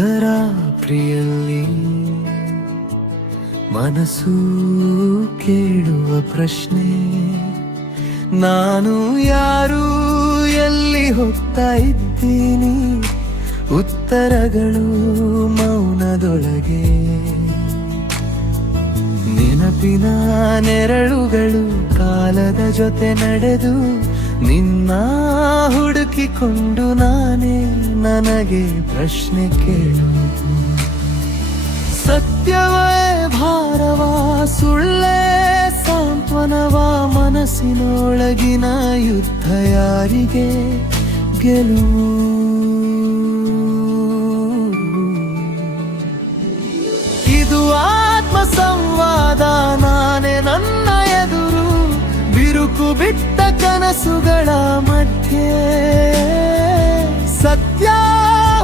ಅರ್ಧರಾತ್ರಿಯಲ್ಲಿ ಮನಸ್ಸು ಕೇಳುವ ಪ್ರಶ್ನೆ, ನಾನು ಯಾರು, ಎಲ್ಲಿ ಹೋಗ್ತಾ ಇದ್ದೀನಿ? ಉತ್ತರಗಳು ಮೌನದೊಳಗೆ, ನೆನಪಿನ ನೆರಳುಗಳು ಕಾಲದ ಜೊತೆ ನಡೆದು ನಿನ್ನ ಹುಡುಕಿಕೊಂಡು ನಾನೇ ನನಗೆ ಪ್ರಶ್ನೆ ಕೇಳು. ಸತ್ಯವೇ ಭಾರವ, ಸುಳ್ಳೇ ಸಾಂತ್ವನವ, ಮನಸ್ಸಿನೊಳಗಿನ ಯುದ್ಧ ಯಾರಿಗೆ ಗೆಲುವು? ಇದು ಆತ್ಮ ಸಂವಾದ, ನಾನೇ ನನ್ನ ಎದುರು, ಬಿರುಕು ಬಿಟ್ಟ ಕನಸುಗಳ ಮಧ್ಯೆ ಸತ್ಯ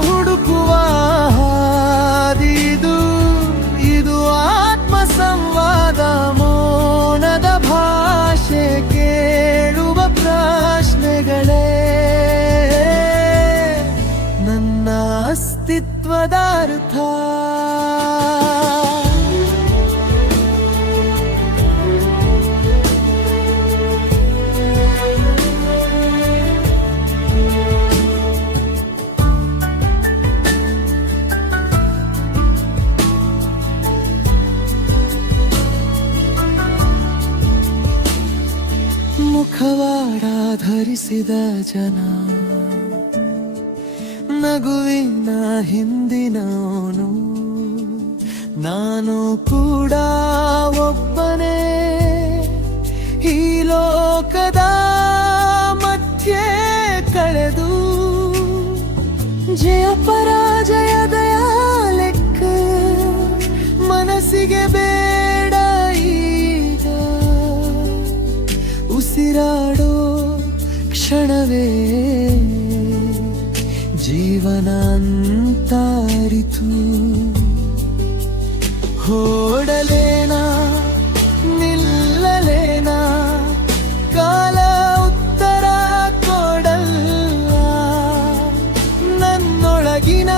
ಹುಡುಕುವ ಹಾದಿದು. ಇದು ಆತ್ಮ ಸಂವಾದ, ಮೌನದ ಭಾಷೆ ಕೇಳುವ ಪ್ರಶ್ನೆಗಳೇ ನನ್ನ ಅಸ್ತಿತ್ವದ ಅರ್ಥ. ಮುಖವಾಡ ಧರಿಸಿದ ಜನ, ನಗುವಿನ ಹಿಂದಿನವನು, ನಾನು ಕೂಡ ಒಬ್ಬನೇ ಈ ಲೋಕದ ಮಧ್ಯೆ ಕಳೆದು. ಜಯ ಪರಾಜಯದ ಲೆಕ್ಕ ಮನಸ್ಸಿಗೆ ಬೇಡ ಈಗ, ಉಸಿರಾಡೋ ಕ್ಷಣವೇ ಜೀವನ ಅಂತಾರಿತು. ಓಡಲೇನಾ ನಿಲ್ಲಲೇನಾ, ಕಾಲ ಉತ್ತರ ಕೊಡಲ್ಲ. ನನ್ನೊಳಗಿನ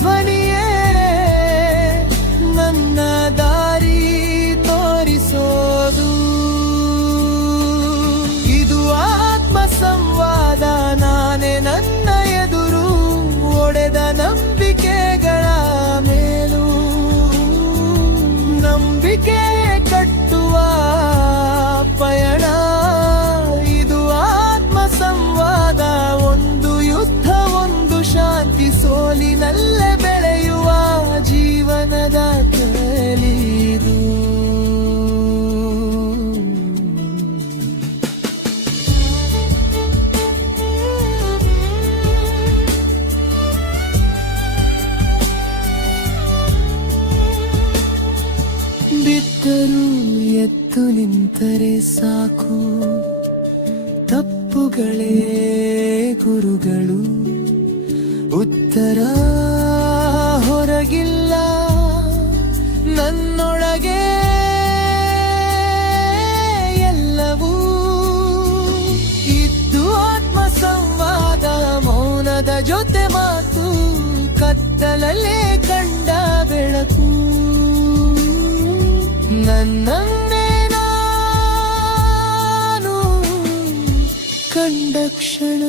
ಧ್ವನಿಯೇ ನನ್ನ ದಾರಿ ತೋರಿಸೋದು. ಇದು ಆತ್ಮ ಸಂವಾದ, ನಾನೇ ನನ್ನ ಎದುರು, ಒಡೆದ ನಂಬಿಕೆಗಳ ಮೇಲೂ ನಂಬಿಕೆ ಕಟ್ಟುವ ಪಯಣ. ಇದು ಆತ್ಮ ಸಂವಾದ, ಒಂದು ಯುದ್ಧ ಒಂದು ಶಾಂತಿ, ಸೋಲಿನಲ್ಲೇ ಬೆಳೆಯುವ ಜೀವನದ ಕಲಿದು. ಬಿದ್ದರೂ ಎದ್ದು ನಿಂತರೆ ಸಾಕು, ತಪ್ಪುಗಳೇ ಗುರುಗಳು. ಉತ್ತರ ಹೊರಗಿಲ್ಲ, ನನ್ನೊಳಗೆ ಎಲ್ಲವೂ ಇದ್ದು. ಆತ್ಮ ಸಂವಾದ, ಮೌನದ ಜೊತೆ ಮಾತು, ಕತ್ತಲಲ್ಲೇ ಕಂಡ ಬೆಳಕು. ನನ್ನನ್ನೇ ನಾನು ಕಂಡ ಕ್ಷಣ